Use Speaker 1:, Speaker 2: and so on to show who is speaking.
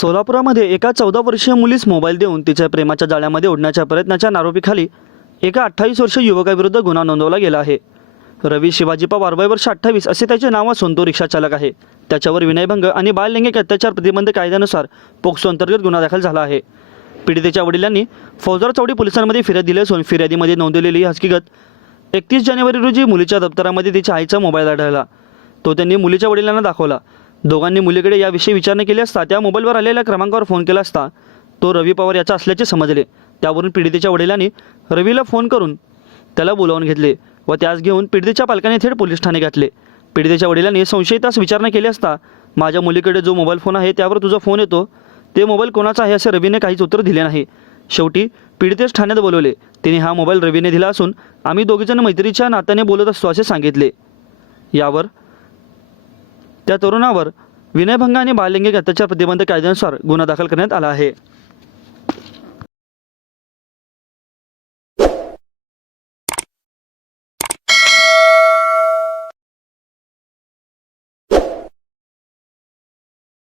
Speaker 1: सोलापुरामध्ये एका चौदा वर्षीय मुलीस मोबाईल देऊन तिच्या प्रेमाच्या जाळ्यामध्ये ओढण्याच्या प्रयत्नाच्या आरोपीखाली एका अठ्ठावीस वर्षीय युवकाविरुद्ध गुन्हा नोंदवला गेला आहे. रवी शिवाजी पवार वय वर्ष अठ्ठावीस असे त्याचे नाव असून तो रिक्षाचालक आहे. त्याच्यावर विनयभंग आणि बाललैंगिक अत्याचार प्रतिबंध कायद्यानुसार पोक्सो अंतर्गत गुन्हा दाखल झाला आहे. पीडितेच्या वडिलांनी फौजदार चौडी पोलिसांमध्ये फिर्याद दिली असून फिर्यादीमध्ये नोंदवलेली हकीकत एकतीस जानेवारी रोजी मुलीच्या दप्तरामध्ये तिच्या आईचा मोबाईल आढळला. तो त्यांनी मुलीच्या वडिलांना दाखवला. दोघांनी मुलीकडे याविषयी विचारणा केली असता त्या मोबाईलवर आलेल्या क्रमांकावर फोन केला असता. तो रवी पवार याचा असल्याचे समजले. त्यावरून पीडितेच्या वडिलांनी रवीला फोन करून त्याला बोलावून घेतले व त्यास घेऊन पीडितेच्या पालकांनी थेट पोलीस ठाणे घातले. पीडितेच्या वडिलांनी संशयितास विचारणा केली असता माझ्या मुलीकडे जो मोबाईल फोन आहे त्यावर तुझा फोन येतो. ते मोबाईल कोणाचा आहे असे रवीने काहीच उत्तर दिले नाही. शेवटी पीडितेस ठाण्यात बोलवले. तिने हा मोबाईल रवीने दिला असून आम्ही दोघीजण मैत्रीच्या नात्याने बोलत असतो असे सांगितले. यावर त्या तरुणावर विनयभंग आणि बाललैंगिक अत्याचार प्रतिबंध कायद्यानुसार गुन्हा दाखल करण्यात आला आहे.